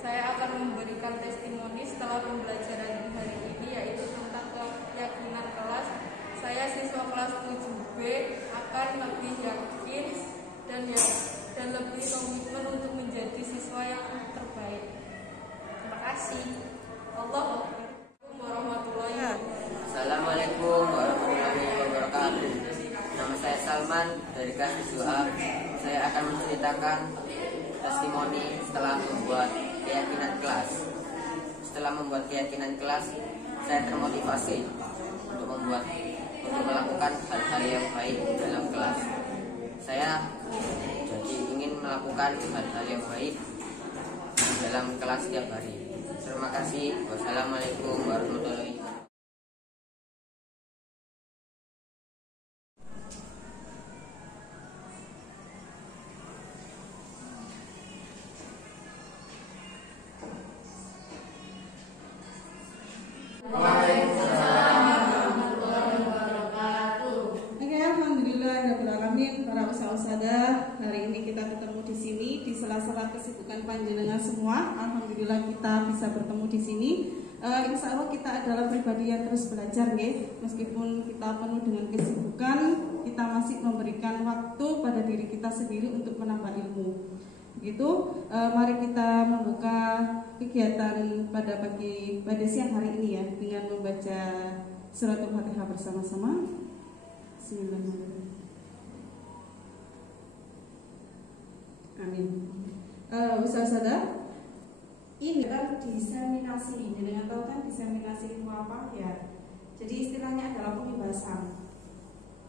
saya akan memberikan testimoni setelah pembelajaran hari ini, yaitu tentang keyakinan kelas. Saya siswa kelas 7B akan lebih yakin dan lebih komitmen untuk menjadi siswa yang terbaik. Terima kasih. Assalamualaikum warahmatullahi wabarakatuh. Assalamualaikum warahmatullahi wabarakatuh. Nama saya Salman dari kelas 7A. Saya akan menceritakan testimoni setelah membuat keyakinan kelas. Setelah membuat keyakinan kelas, saya termotivasi untuk melakukan hal-hal yang baik dalam kelas. Saya jadi ingin melakukan hal-hal yang baik di dalam kelas setiap hari. Terima kasih. Wassalamualaikum warahmatullahi wabarakatuh. Para usaha-usaha, hari ini kita ketemu di sini di sela-sela kesibukan panjenengan semua. Alhamdulillah kita bisa bertemu di sini. Insya Allah kita adalah pribadi yang terus belajar, ya. Meskipun kita penuh dengan kesibukan, kita masih memberikan waktu pada diri kita sendiri untuk menambah ilmu. Begitu, mari kita membuka kegiatan pada siang hari ini ya dengan membaca suratul Fatihah bersama-sama. Bismillahirrahmanirrahim. Amin. Ustazah, ini kan diseminasi. Dengan tahu kan diseminasi itu apa ya? Jadi istilahnya adalah pengibasan.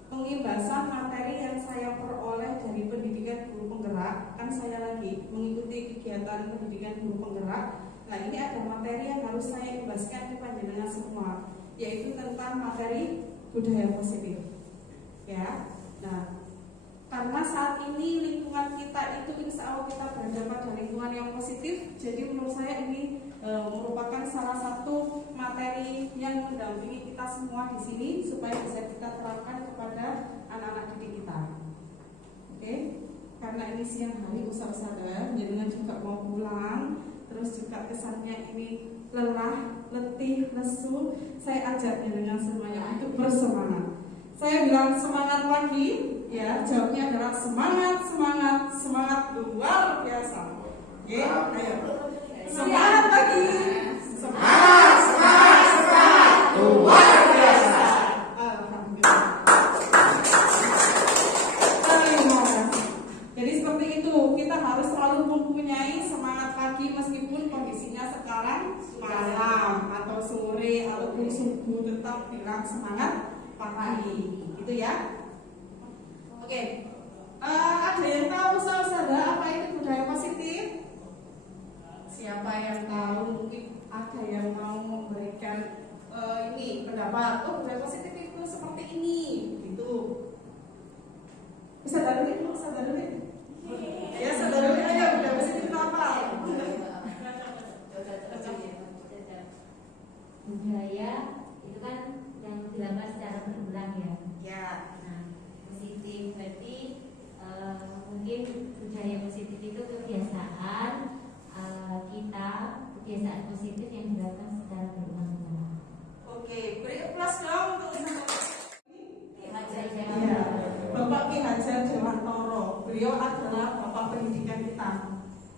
Pengibasan materi yang saya peroleh dari pendidikan guru penggerak. Kan saya lagi mengikuti kegiatan pendidikan guru penggerak. Nah, ini ada materi yang harus saya ibaskan ke panjenengan semua, yaitu tentang materi budaya positif. Ya. Nah, karena saat ini lingkungan kita itu insya Allah kita berada pada lingkungan yang positif. Jadi menurut saya ini merupakan salah satu materi yang mendampingi kita semua di sini supaya bisa kita terapkan kepada anak-anak didik kita. Oke? Karena ini siang hari usaha-usaha, jangan juga mau pulang, terus juga kesannya ini lelah, letih, lesu. Saya ajak dengan semuanya untuk bersemangat. Saya bilang semangat lagi, ya, jawabnya adalah semangat, semangat, semangat luar biasa. Oke, ayo. Semangat lagi. Semangat, semangat, semangat luar biasa. Alhamdulillah. Terima kasih. Jadi seperti itu, kita harus selalu mempunyai semangat pagi meskipun kondisinya sekarang malam atau sore ataupun subuh, tetap bilang semangat pagi, gitu ya. Oke, ada yang tahu saudara apa itu budaya positif? Siapa yang tahu? Mungkin ada yang mau memberikan ini pendapat. Oh, budaya positif itu seperti ini, gitu. Bisa dulu, saudara dulu. Ya, saudara dulu aja budaya positif itu apa? Budaya itu kan yang dilakukan secara berulang ya. Ya. Nah, positif berarti mungkin budaya positif itu kebiasaan kita, kebiasaan positif yang dilakukan secara berulang-ulang. Oke, beri plus dong untuk Ya. Bapak Ki Hajar Dewantoro. Beliau adalah bapak pendidikan kita.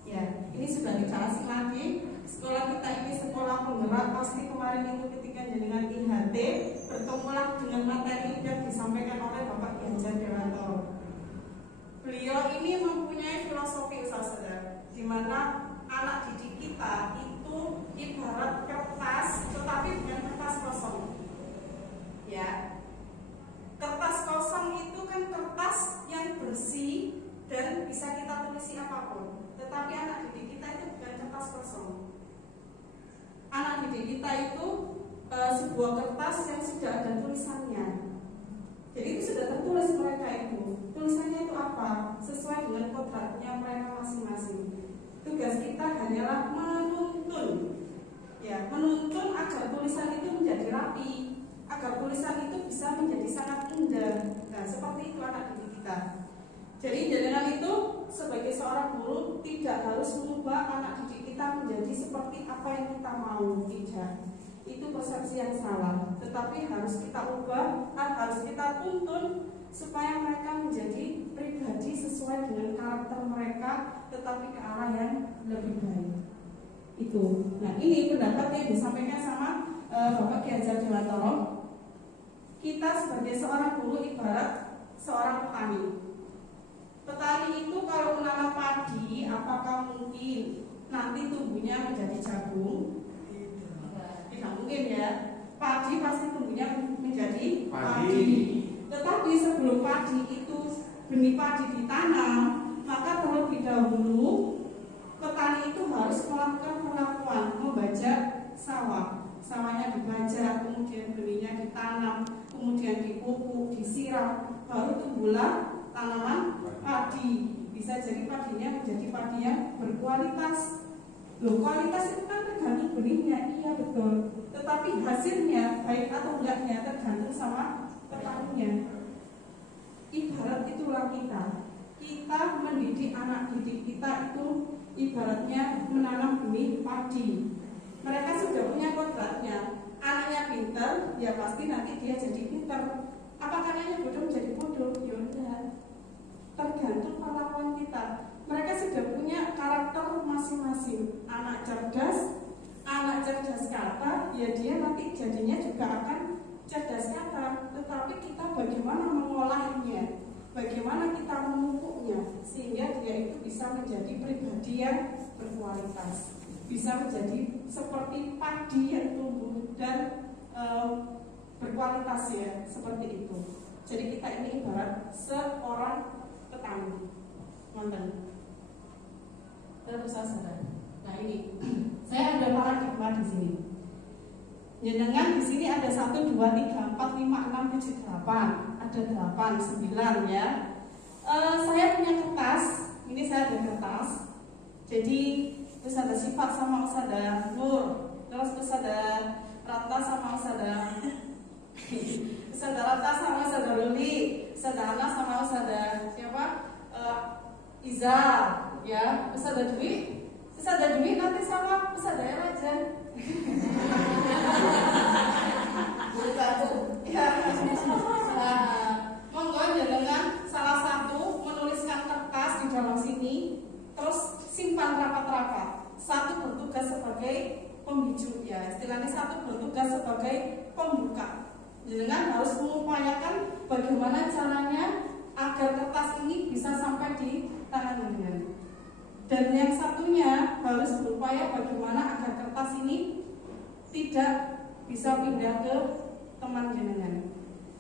Ya, ini sudah dikasih lagi. Sekolah kita ini sekolah penggerak. Pasti kemarin itu ketika dengan IHT bertemulah dengan materi yang disampaikan oleh Bapak Ki Hajar Dewantoro. Beliau ini mempunyai filosofi saudara, di mana anak didik kita itu ibarat kertas, tetapi bukan kertas kosong. Ya, kertas kosong itu kan kertas yang bersih dan bisa kita tulisi apapun. Tetapi anak didik kita itu bukan kertas kosong. Anak didik kita itu sebuah kertas yang sudah ada tulisannya. Jadi itu sudah tertulis mereka itu. Tulisannya itu apa? Sesuai dengan kodratnya mereka masing-masing. Tugas kita hanyalah menuntun. Ya, menuntun agar tulisan itu menjadi rapi, agar tulisan itu bisa menjadi sangat indah. Nah, seperti itu anak didik kita. Jadi dengan itu sebagai seorang guru tidak tidak harus mengubah anak didik kita menjadi seperti apa yang kita mau, tidak. Itu persepsi yang salah. Tetapi harus kita ubah, harus kita tuntun supaya mereka menjadi pribadi sesuai dengan karakter mereka, tetapi ke arah yang lebih baik. Itu. Nah, ini pendapat yang disampaikan sama Bapak Ki Hajar Dewantoro. Kita sebagai seorang guru ibarat seorang petani. Petani itu kalau menanam padi, apakah mungkin nanti tumbuhnya menjadi jagung? Tidak mungkin ya. Padi pasti tumbuhnya menjadi padi. Tetapi sebelum padi itu, benih padi ditanam, maka terlebih dahulu petani itu harus melakukan perlakuan, membajak sawah. Sawahnya dibajak, kemudian benihnya ditanam, kemudian dipupuk, disiram, baru tumbuhlah tanaman padi. Bisa jadi padinya menjadi padi yang berkualitas. Loh, kualitas itu kan tergantung benihnya, iya betul. Tetapi hasilnya baik atau enggaknya tergantung sama petaninya. Ibarat itulah kita. Kita mendidik anak didik kita itu ibaratnya menanam benih padi. Mereka sudah punya kodratnya. Anaknya pintar, ya pasti nanti dia jadi pintar. Apakah anaknya bodoh menjadi bodoh? Ya enggak. Tergantung perlakuan kita. Mereka sudah punya karakter masing-masing. Anak cerdas kata, ya dia nanti jadinya juga akan cerdas kata. Tetapi kita bagaimana mengolahnya, bagaimana kita memupuknya, sehingga dia itu bisa menjadi pribadi yang berkualitas, bisa menjadi seperti padi yang tumbuh dan berkualitas ya, seperti itu. Jadi kita ini ibarat seorang petani. Mantan. Terus saudara. Nah ini, saya ada paradigma di sini. Jenengan di sini ada 1, 2, 3, 4, 5, 6, 7, 8. Ada 8, 9 ya. Saya punya kertas. Ini saya ada kertas. Jadi terus ada Sifat sama Ustazah Nur. Terus ada Rata sama Ustazah Rata sama Ustazah Luli. Ustazah Ana sama Ustazah siapa? Iza, ya, Ustazah Dwi nanti sama Ustazah Raja. Ya, monggo dengan salah satu menuliskan kertas di dalam sini, terus simpan rapat-rapat. Satu bertugas sebagai pembicu, ya, istilahnya satu bertugas sebagai pembuka. Jenengan harus mengupayakan bagaimana caranya agar kertas ini bisa sampai di tangan jenengan. Dan yang satunya harus berupaya bagaimana agar kertas ini tidak bisa pindah ke teman jenengan.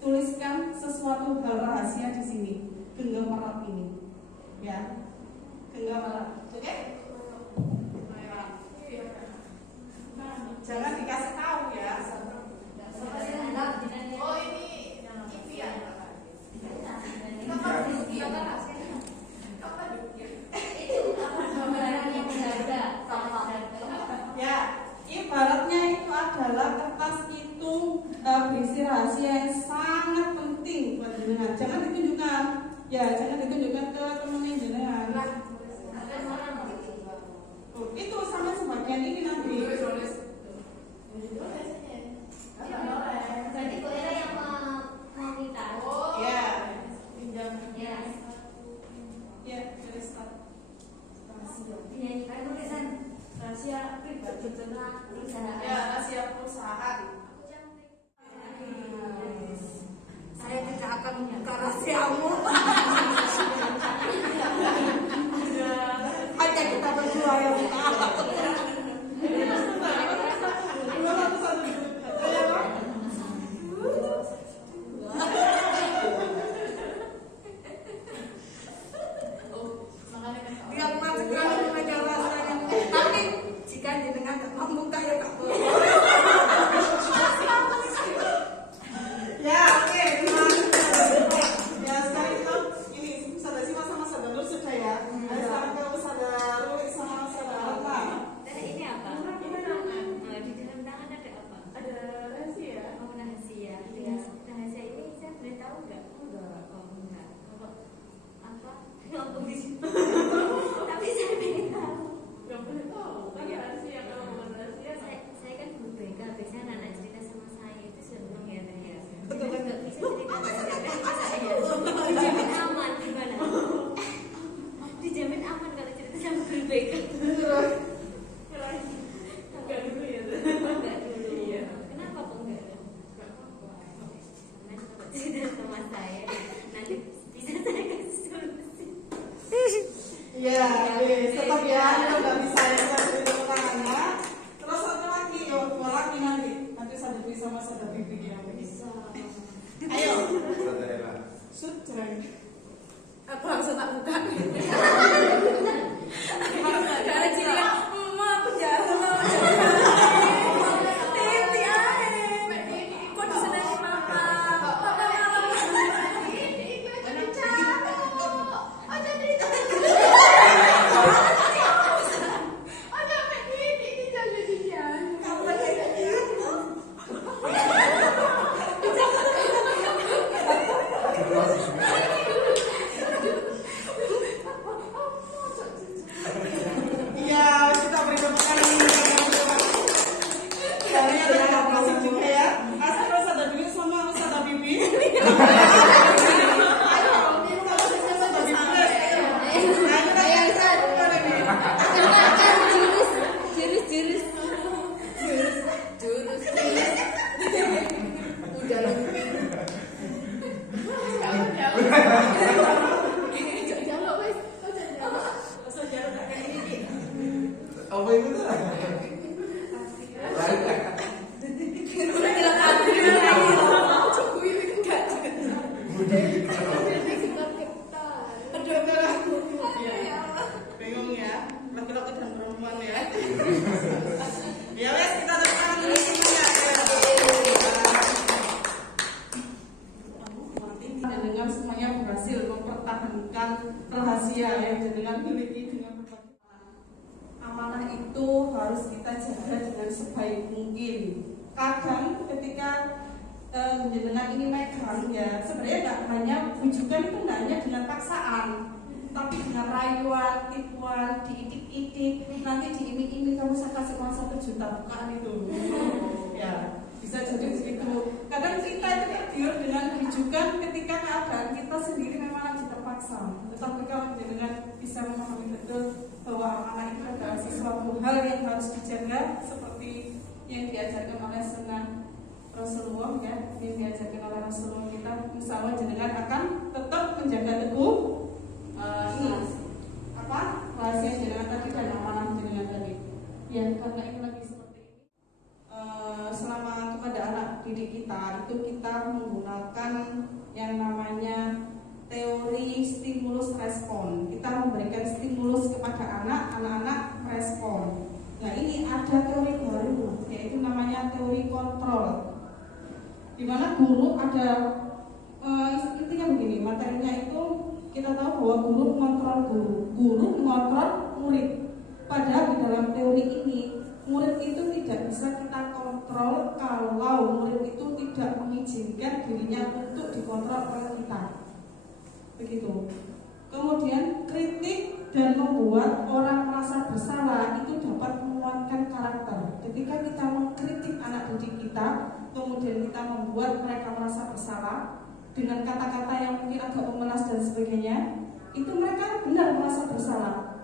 Tuliskan sesuatu hal rahasia di sini, genggam erat ini, ya, genggam erat, oke? Jangan dikasih tahu ya. Oh ini ya. Ya, ibaratnya itu adalah kertas itu berisi rahasia yang sangat penting buat jenengan. Jangan ditunjukkan, ya, jangan ditunjukkan ke temennya jenengan. Itu sama sebagian ini nanti. Berarti Bu Era yang meminta. Ya, pinjam. Ya. Ya, dari start. Dinyanyikan tulisan rahasia pribadi perusahaan. Ya, rahasia perusahaan. Saya tidak akan membuka rahasiamu. Hanya kita berdua yang tahu. Dia pernah sekali mengajar rasanya. Tapi jika jenengan tak membuka ya tak boleh. Ya, oke, ya sekarang itu ini Ustazah Sifat sama Ustazah Nur sudah ya. Sekarang ke Ustazah Ruli sama Ustazah Rata. Enggak dulu ya. Enggak dulu. Iya. Kenapa kok enggak? Karena coba cerita sama saya. Nanti bisa saya kasih solusi. Iya, tetap ya, nggak bisa ya, kasih tepuk tangan ya. Terus satu lagi, dua lagi nanti sadar bisa sama sadar bibi yang bisa. Ayo, sutra. Aku langsung tak buka. Karena ciri mama aku jalan. Titi ae. Kok disenangi mama? Papa Iya, kita beri tepuk tangan. Kalian ada operasi juga ya. Asal rasa ada duit sama rasa ada bibi. Jurus. Udah lebih. Jaluk wes. Apa itu tuh? Bingung ya, laki-laki dan perempuan ya. Ya wes, kita tepuk tangan dulu semuanya. Dan dengan semuanya berhasil mempertahankan rahasia yang jenengan miliki dengan berbagai amanah itu harus kita jaga dengan sebaik mungkin. Kadang ketika jenengan ini megang ya, sebenarnya nggak hanya bujukan itu nggak hanya dengan paksaan, tapi dengan rayuan, tipuan, diidik-idik, nanti diiming-iming kamu saya kasih uang 1 juta bukaan itu. Ya, bisa jadi begitu. Kadang kita itu tergiur dengan bujukan ketika keadaan kita sendiri memang lagi terpaksa. Tetapi kalau jenengan bisa memahami betul bahwa amanah itu adalah sesuatu hal yang harus dijaga seperti yang diajarkan oleh sunnah Rasulullah ya, yang diajarkan oleh Rasulullah kita, insya Allah jenengan akan tetap menjaga teguh ini apa rahasia jenengan tadi dan amanah jenengan tadi. Ya, karena ini lagi seperti ini. Selama kepada anak didik kita itu kita menggunakan yang namanya teori stimulus respon. Kita memberikan stimulus kepada anak-anak respon. Nah ini ada teori baru yaitu namanya teori kontrol. Di mana guru ada intinya begini, materinya itu kita tahu bahwa guru mengontrol guru mengontrol murid. Padahal di dalam teori ini murid itu tidak bisa kita kontrol kalau murid itu tidak mengizinkan dirinya untuk dikontrol oleh kita. Begitu. Kemudian kritik dan membuat orang merasa bersalah itu dapat menguatkan karakter. Ketika kita mengkritik anak didik kita, kemudian kita membuat mereka merasa bersalah dengan kata-kata yang mungkin agak memelas dan sebagainya, itu mereka benar merasa bersalah.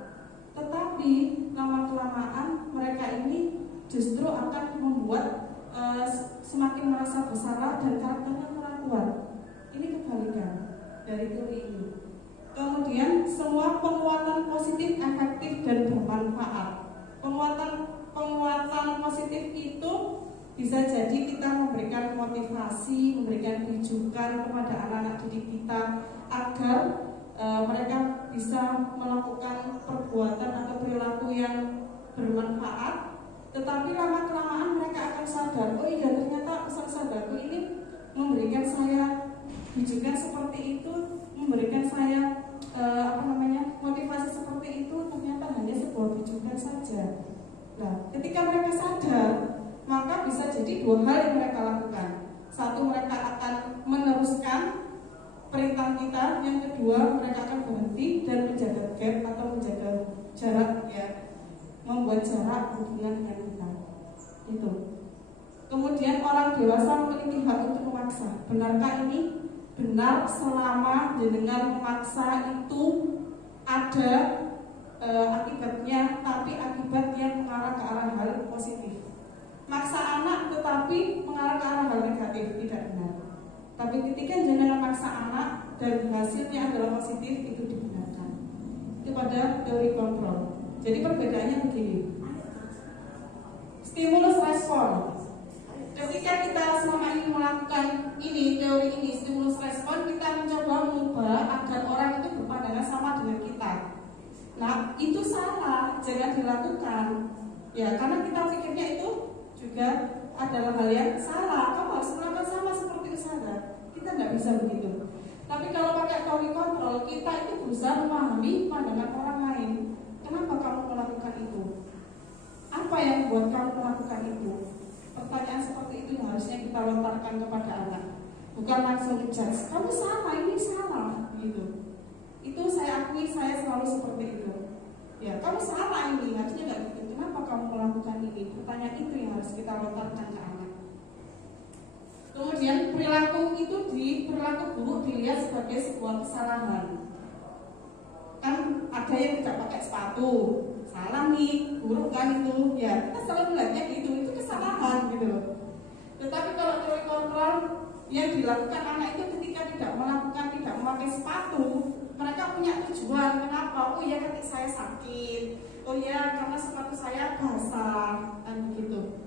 Tetapi lama-kelamaan mereka ini justru akan membuat semakin merasa bersalah dan karakternya kurang kuat. Ini kebalikan dari teori ini. Kemudian semua penguatan positif efektif dan bermanfaat. Penguatan positif itu bisa jadi kita memberikan motivasi, memberikan rujukan kepada anak-anak didik kita agar mereka bisa melakukan perbuatan atau perilaku yang bermanfaat. Tetapi lama-kelamaan mereka akan sadar, oh iya ternyata pesan sahabatku ini memberikan saya rujukan seperti itu, memberikan saya motivasi seperti itu, ternyata hanya sebuah rujukan saja. Nah, ketika mereka sadar, maka bisa jadi dua hal yang mereka lakukan. Satu, mereka akan meneruskan perintah kita. Yang kedua, mereka akan berhenti dan menjaga gap atau menjaga jarak ya, membuat jarak hubungan dengan kita. Itu. Kemudian orang dewasa memiliki hak untuk memaksa. Benarkah ini? Benar selama dengan memaksa itu ada akibatnya, tapi akibat yang mengarah ke arah hal positif. Maksa anak tetapi mengarah ke arah hal negatif, tidak benar. Tapi ketika jenengan maksa anak dan hasilnya adalah positif, itu dibenarkan. Itu pada teori kontrol. Jadi perbedaannya begini. Stimulus respon. Ketika kita selama ini melakukan teori ini, stimulus respon, kita mencoba mengubah agar orang itu berpandangan sama dengan kita. Nah, itu salah, jangan dilakukan. Ya, karena kita pikirnya itu juga adalah hal yang salah. Kamu harus melakukan sama seperti usaha. Kita nggak bisa begitu. Tapi kalau pakai teori kontrol, kita itu berusaha memahami pandangan orang lain. Kenapa kamu melakukan itu? Apa yang membuat kamu melakukan itu? Pertanyaan seperti itu yang harusnya kita lontarkan kepada anak. Bukan langsung ngejudge, kamu salah, ini salah, gitu. Itu saya akui, saya selalu seperti itu. Ya, kamu salah ini, harusnya nggak gitu. Kenapa kamu melakukan ini? Pertanyaan itu yang harus kita lontarkan ke anak. Kemudian perilaku buruk dilihat sebagai sebuah kesalahan. Kan ada yang tidak pakai sepatu, salah nih, buruk kan itu. Ya, kita selalu melihatnya gitu, itu kesalahan gitu loh. Tetapi kalau teori kontrol yang dilakukan anak itu ketika tidak memakai sepatu, mereka punya tujuan. Kenapa? Oh ya, kaki saya sakit. Oh ya, karena sepatu saya basah, kan begitu.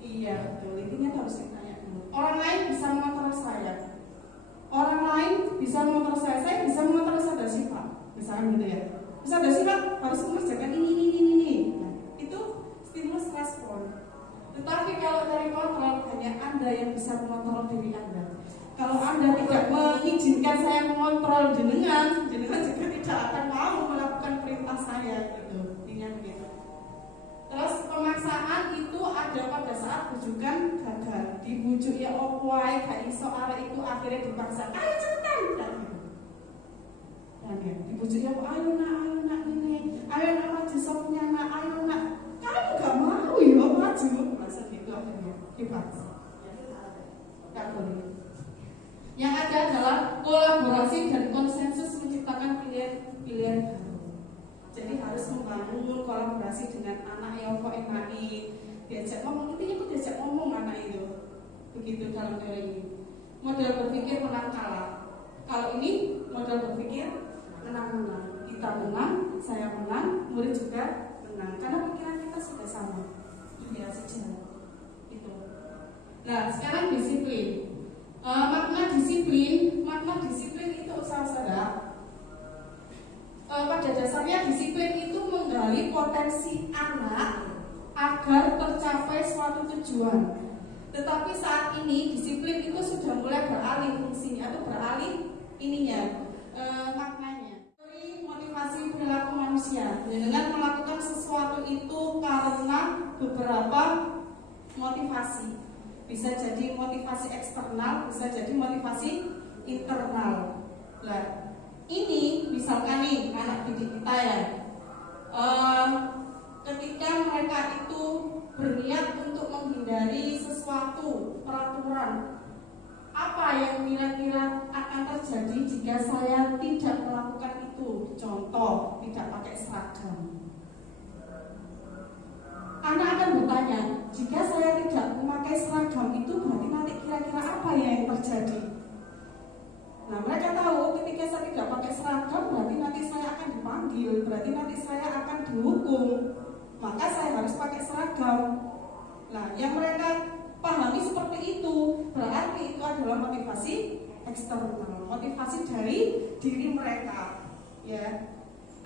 Iya, betul. Intinya harus ditanya dulu. Orang lain bisa mengontrol saya. Orang lain bisa mengontrol saya bisa mengontrol Ustazah Syifa. Misalkan gitu ya. Ustazah Syifa harus mengerjakan ini. Nah, itu stimulus respon. Tetapi kalau dari kontrol, hanya Anda yang bisa mengontrol diri Anda. Kalau Anda tidak mengizinkan saya mengontrol jenengan juga tidak akan mau melakukan perintah saya gitu. Intinya begitu. Terus pemaksaan itu ada pada saat bujukan gagal. Dibujuk ya opuai, gak iso arek itu akhirnya dipaksa. Ayo cepetan. Dan ya, dibujuk ya ayo nak ini. Ayo nak maju sopnya nak, ayo nak. Kamu gak mau ya maju. Masa gitu akhirnya dipaksa. Gak boleh. Yang ada adalah kolaborasi dan konsensus menciptakan pilihan baru. Jadi harus membangun kolaborasi dengan anak yang kok enaki, diajak ngomong, intinya kok diajak ngomong anak itu. Begitu dalam teori ini. Model berpikir menang kalah. Kalau ini model berpikir menang-menang. Kita menang, saya menang, murid juga menang. Karena pikiran kita sudah sama. Iya sejalan. Itu. Nah, sekarang disiplin. Makna disiplin itu usaha-usaha. Pada dasarnya disiplin itu menggali potensi anak agar tercapai suatu tujuan. Tetapi saat ini disiplin itu sudah mulai beralih fungsinya atau beralih maknanya. Teori motivasi perilaku manusia dengan melakukan sesuatu itu karena beberapa motivasi. Bisa jadi motivasi eksternal, bisa jadi motivasi internal. Nah, ini misalkan nih anak didik kita ya, ketika mereka itu berniat untuk menghindari sesuatu peraturan, apa yang kira-kira akan terjadi jika saya tidak melakukan itu? Contoh, tidak pakai seragam. Anak akan bertanya, jika saya tidak memakai seragam itu berarti nanti kira-kira apa yang terjadi? Nah, mereka tahu ketika saya tidak pakai seragam berarti nanti saya akan dipanggil, berarti nanti saya akan dihukum. Maka saya harus pakai seragam. Nah, yang mereka pahami seperti itu, berarti itu adalah motivasi eksternal, motivasi dari diri mereka, ya.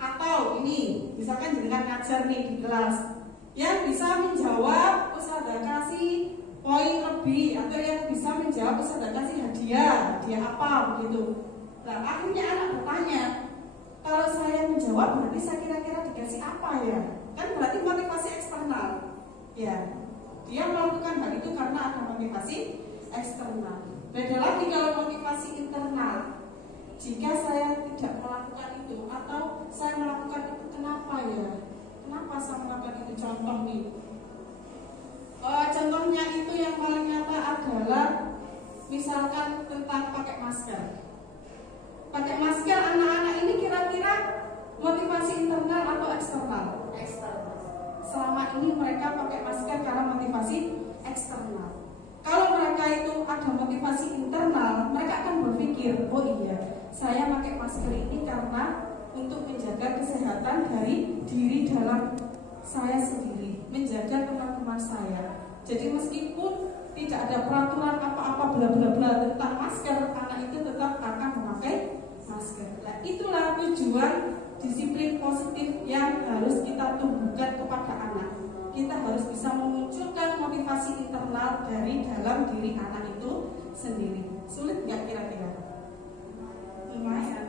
Atau ini, misalkan dengan ngajar nih di kelas, yang bisa menjawab Ustazah kasih poin lebih, atau yang bisa menjawab Ustazah kasih hadiah apa begitu. Nah, akhirnya anak bertanya, kalau saya menjawab berarti saya kira-kira dikasih apa ya? Kan berarti motivasi eksternal, ya. Dia melakukan hal itu karena ada motivasi eksternal. Beda lagi kalau motivasi internal. Jika saya tidak melakukan itu atau saya melakukan itu, kenapa ya? Kenapa saya melakukan itu? Contoh nih, contohnya itu yang paling nyata adalah misalkan tentang pakai masker. Pakai masker, anak-anak ini kira-kira Motivasi internal atau eksternal? Selama ini mereka pakai masker karena motivasi eksternal. Kalau mereka itu ada motivasi internal, mereka akan berpikir, oh iya, saya pakai masker ini karena untuk menjaga kesehatan dari diri dalam saya sendiri, menjaga teman-teman saya. Jadi meskipun tidak ada peraturan apa-apa bla bla bla tentang masker, anak itu tetap akan memakai masker. Nah, itulah tujuan disiplin positif yang harus kita tumbuhkan kepada anak. Kita harus bisa memunculkan motivasi internal dari dalam diri anak itu sendiri. Sulit nggak kira-kira? Lumayan.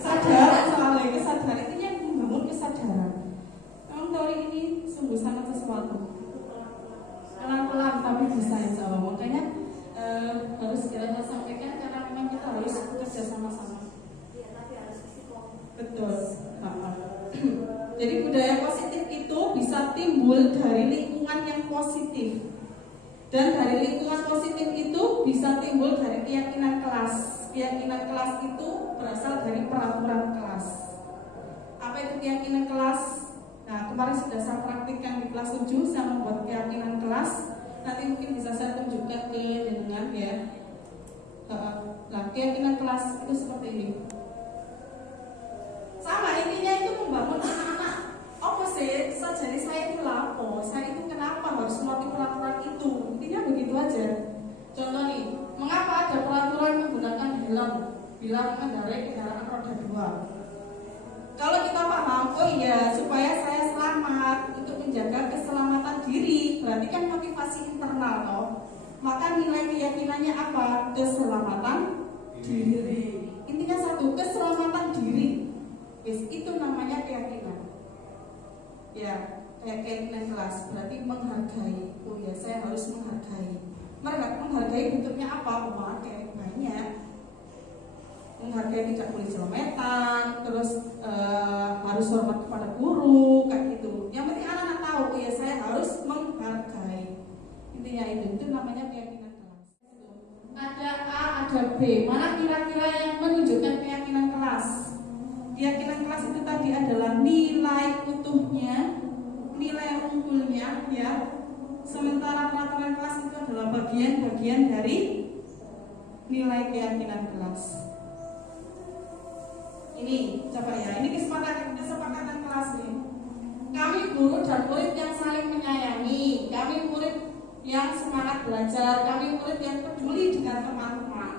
Sadar, soalnya kesadaran itu yang membangun kesadaran. Memang teori ini sungguh sangat sesuatu. Pelan-pelan tapi bisa insya Allah. Makanya harus kita sampaikan karena memang kita harus bekerja sama-sama. Betul. Jadi budaya positif itu bisa timbul dari lingkungan yang positif. Dan dari lingkungan positif itu bisa timbul dari keyakinan kelas. Keyakinan kelas itu berasal dari peraturan kelas. Apa itu keyakinan kelas? Nah, kemarin sudah saya praktikkan di kelas 7, saya membuat keyakinan kelas. Nanti mungkin bisa saya tunjukkan ke jenengan ya. Nah, keyakinan kelas itu seperti ini. Sama intinya itu membangun anak-anak. Apa sih? Jadi saya itu lapo. Saya itu kenapa harus melatih peraturan itu? Intinya begitu aja. Contoh nih, mengapa ada peraturan menggunakan helm bila mengendarai kendaraan roda 2? Kalau kita paham, oh iya, supaya saya selamat untuk menjaga keselamatan diri, berarti kan motivasi internal loh. Maka nilai keyakinannya apa? Keselamatan diri. Intinya satu, keselamatan diri. Itu namanya keyakinan. Ya, kayak keyakinan kelas, berarti menghargai. Oh ya, saya harus menghargai. Menghargai bentuknya apa? Memakai banyak. Menghargai tidak boleh jelemetan, terus harus hormat kepada guru, kayak gitu. Yang penting anak-anak tahu, oh ya saya harus menghargai. Intinya itu namanya keyakinan kelas. Ada A, ada B. Mana kira-kira yang menunjukkan keyakinan kelas? Keyakinan kelas itu tadi adalah nilai utuhnya, nilai unggulnya, ya. Sementara peraturan kelas itu adalah bagian-bagian dari nilai keyakinan kelas. Ini coba ya, ini kesepakatan kelas nih. Kami guru dan murid yang saling menyayangi, kami murid yang semangat belajar, kami murid yang peduli dengan teman-teman.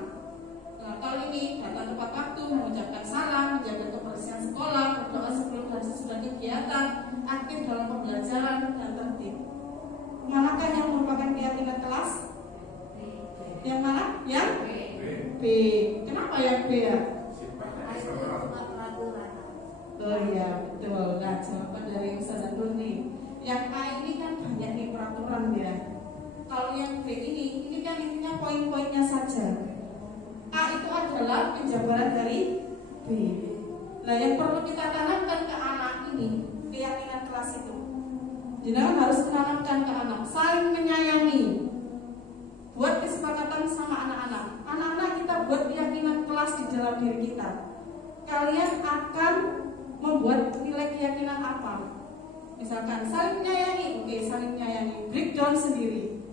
Nah, kali ini datang tepat waktu, mengucapkan salam, menjaga kebersihan sekolah, berdoa sebelum dan sesudah kegiatan, aktif dalam pembelajaran dan tertib. Manakah yang merupakan keyakinan kelas? Yang mana? Yang B. Kenapa yang B ya? Oh iya, betul. Nah, jawaban dari Ustazah Nur nih. Yang A ini kan banyak nih peraturan ya. Kalau yang B ini kan intinya poin-poinnya saja. A itu adalah penjabaran dari B. Nah, yang perlu kita tanamkan ke anak ini keyakinan kelas itu. Jadi harus tanamkan ke anak, saling menyayangi. Buat kesepakatan sama anak-anak. Anak-anak kita buat keyakinan kelas di dalam diri kita. Kalian akan membuat nilai keyakinan apa? Misalkan saling menyayangi, oke, saling menyayangi. Breakdown sendiri.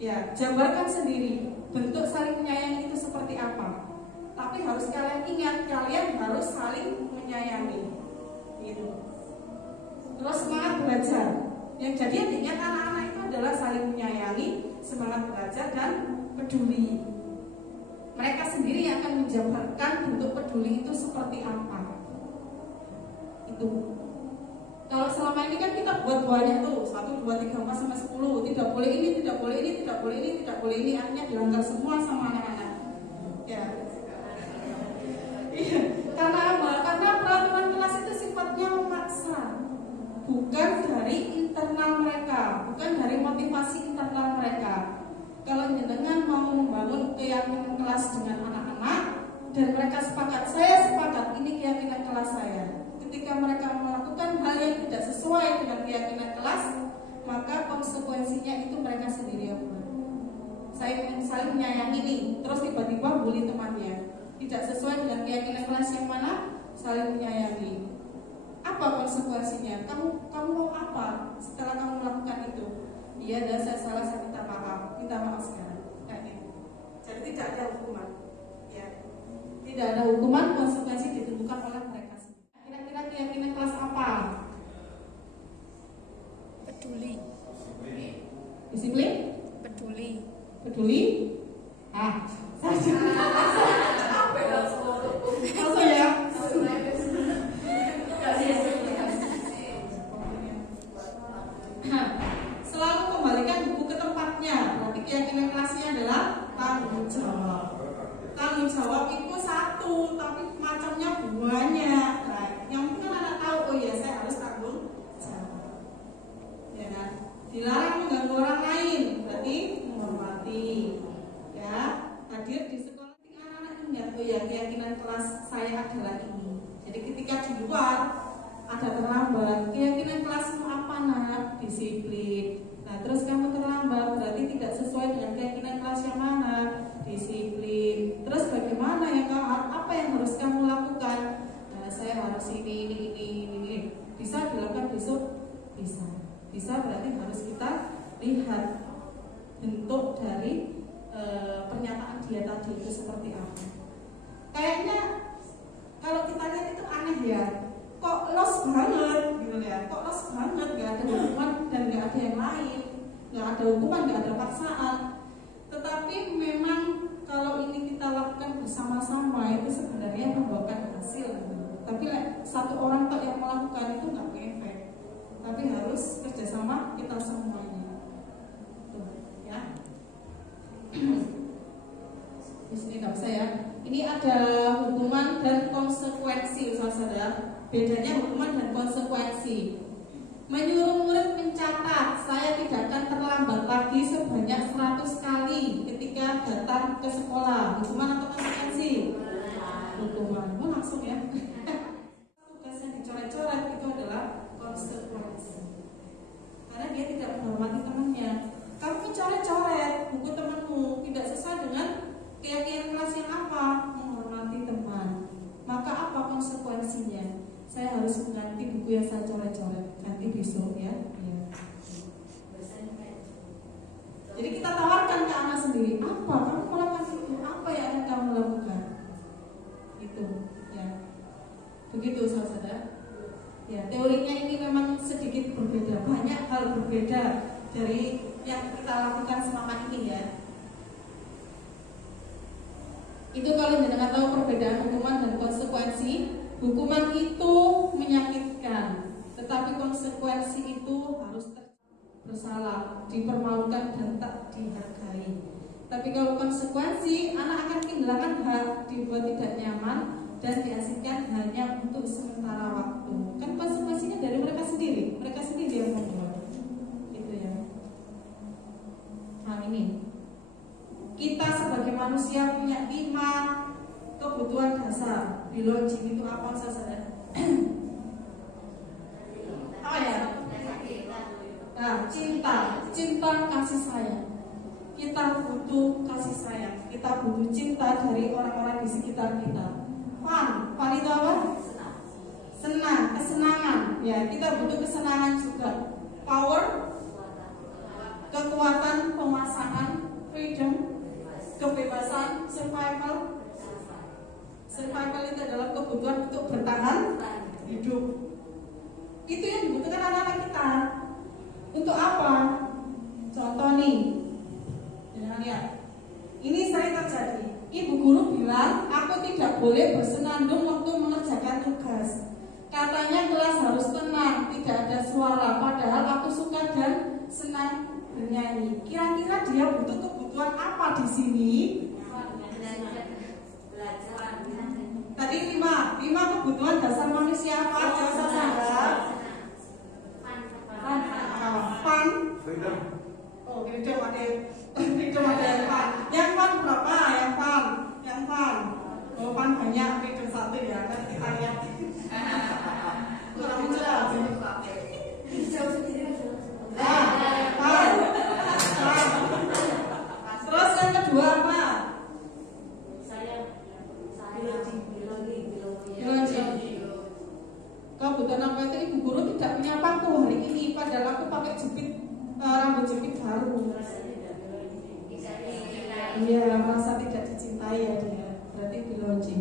Ya, jabarkan sendiri. Bentuk saling menyayangi itu seperti apa? Tapi harus kalian ingat, kalian harus saling menyayangi. Gitu. Terus semangat belajar. Yang jadi yang diingat anak-anak itu adalah saling menyayangi, semangat belajar dan peduli. Mereka sendiri yang akan menjabarkan bentuk peduli itu seperti apa. Itu. Kalau selama ini kan kita buat banyak tuh 1, 2, 3, 4 sampai 10. Tidak boleh ini, tidak boleh ini, tidak boleh ini, tidak boleh ini. Akhirnya dilanggar semua sama anak-anak. Ya. Iya. Karena apa? Karena peraturan kelas itu sifatnya memaksa. Bukan dari internal mereka, bukan dari motivasi internal mereka. Kalau jenengan mau membangun keyakinan kelas dengan anak-anak dan mereka sepakat, saya sepakat ini keyakinan kelas saya. Ketika mereka melakukan hal yang tidak sesuai dengan keyakinan kelas, maka konsekuensinya itu mereka sendiri yang buat. Saya ingin saling menyayangi nih, terus tiba-tiba bully temannya. Tidak sesuai dengan keyakinan kelas yang mana? saling menyayangi. Apa konsekuensinya? Kamu mau apa setelah kamu melakukan itu? Iya, dan saya salah, saya minta maaf sekarang. Kayak gitu. Jadi tidak ada hukuman. Ya. Tidak ada hukuman, konsekuensi ditentukan oleh mereka sendiri. Kira-kira keyakinan kelas apa? Peduli. Disiplin? Peduli? Ah, langsung ya. Selalu kembalikan buku ke tempatnya. Berarti keyakinan kelasnya adalah tanggung jawab. Tanggung jawab itu satu, tapi macamnya banyak. Nah, yang penting kan anak tahu, oh ya saya harus tanggung jawab. Ya kan? Dilarang mengganggu orang lain, berarti menghormati. Ya, hadir di sekolah. Anak-anak ingat, oh ya keyakinan kelas saya adalah ini. Jadi ketika di luar ada terlambat, keyakinan kelasmu apa nak? Disiplin. Nah terus kamu terlambat berarti tidak sesuai dengan keyakinan kelas yang mana? Disiplin. Terus bagaimana yang apa yang harus kamu lakukan? Nah, saya harus ini. Bisa dilakukan besok? Bisa berarti harus kita lihat bentuk dari pernyataan dia tadi itu seperti apa. Kayaknya kalau kita lihat itu aneh ya. Kok los banget gitu ya, kok los banget, nggak ada hukuman dan nggak ada yang lain, nggak ada hukuman, nggak ada paksaan. Tetapi memang kalau ini kita lakukan bersama-sama itu sebenarnya membuahkan hasil. Tapi satu orang tok yang melakukan itu nggak efek, tapi harus kerjasama kita semuanya. Tuh, ya. Di sini nggak bisa ya. Ini ada hukuman dan konsekuensi, saudara. Bedanya hukuman dan konsekuensi. Menyuruh murid mencatat, saya tidak akan terlambat lagi sebanyak 100 kali ketika datang ke sekolah. Hukuman atau konsekuensi? Hukuman. Oh, langsung ya. Tugas yang dicoret-coret itu adalah konsekuensi. Karena dia tidak menghormati temannya. Kamu coret-coret buku temanmu, tidak sesuai dengan keyakinan kelas yang apa? Menghormati teman. Maka apa konsekuensinya? Saya harus mengganti buku yang saya coret-coret, ganti besok ya. Jadi kita tawarkan ke anak sendiri, apa kamu melakukan itu, apa yang akan kamu lakukan? Itu, ya. Begitu saudara. Ya, teorinya ini memang sedikit berbeda, banyak hal berbeda dari yang kita lakukan selama ini ya. Itu kalau jenengan tahu perbedaan hukuman dan konsekuensi. Hukuman itu menyakitkan, tetapi konsekuensi itu harus bersalah, dipermalukan dan tak dihargai. Tapi kalau konsekuensi, anak akan kehilangan hak, dibuat tidak nyaman dan diasingkan hanya untuk sementara waktu. Kan konsekuensinya dari mereka sendiri yang membuat. Gitu ya. Nah ini, kita sebagai manusia punya 5 kebutuhan dasar. Biologi itu apa saja? Apa ya? Nah, cinta kasih sayang. Kita butuh kasih sayang. Kita butuh cinta dari orang-orang di sekitar kita. Fun itu apa? Senang, kesenangan. Ya, kita butuh kesenangan juga. Power, kekuatan, penguasaan, freedom, kebebasan, survival. Survival itu adalah kebutuhan untuk bertahan hidup. Itu yang dibutuhkan anak-anak kita. Untuk apa? Contoh nih, jangan lihat. Ini sering terjadi. Ibu guru bilang, aku tidak boleh bersenandung waktu mengerjakan tugas. Katanya kelas harus tenang, tidak ada suara. Padahal aku suka dan senang bernyanyi. Kira-kira dia butuh kebutuhan apa di sini? Tadi 5 kebutuhan dasar manusia apa? Jasa saya. Fun. Oh, freedom ada yang fun. Yang fun berapa? Yang fun. Oh, fun banyak, freedom 1 ya. Kan kita lihat. Kurang jelas. Fun. Terus yang kedua apa? Biologi. tidak punya paku hari ini, padahal aku pakai jepit rambut jepit baru. Iya, merasa tidak dicintai ya dia. Berarti biologi.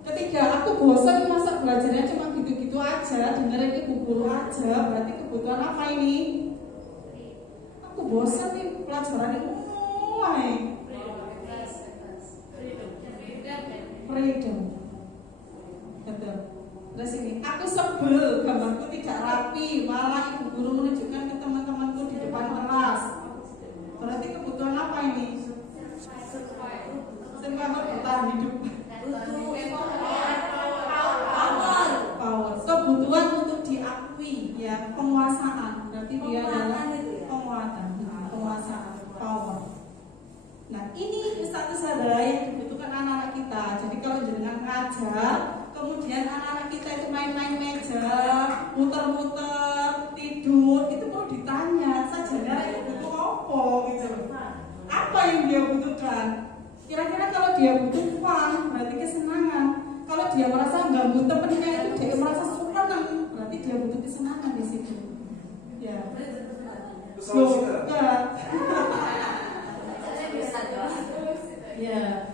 Ketiga, aku bosan masa belajarnya cuma gitu-gitu aja, dengerin ibu guru aja. Berarti kebutuhan apa ini? Aku bosan nih pelajaran ini. Mulai freedom. Betul. Terus ini, aku sebel gambarku tidak rapi, malah ibu guru menunjukkan ke teman-temanku di depan kelas. Berarti kebutuhan apa ini? Semangat bertahan hidup. Power. Kebutuhan untuk diakui, ya, penguasaan. Berarti dia adalah penguatan, penguasaan, power. Nah, ini status adalah yang dibutuhkan anak-anak kita. Jadi kalau jenengan ngajar, kemudian anak-anak kita itu main-main meja, muter-muter, tidur, itu perlu ditanya. Saja itu butuh apa gitu. Apa yang dia butuhkan? Kira-kira kalau dia butuh fun, berarti kesenangan. Kalau dia merasa ganggu temennya itu dia merasa senang, berarti dia butuh kesenangan di situ. Ya. Ya.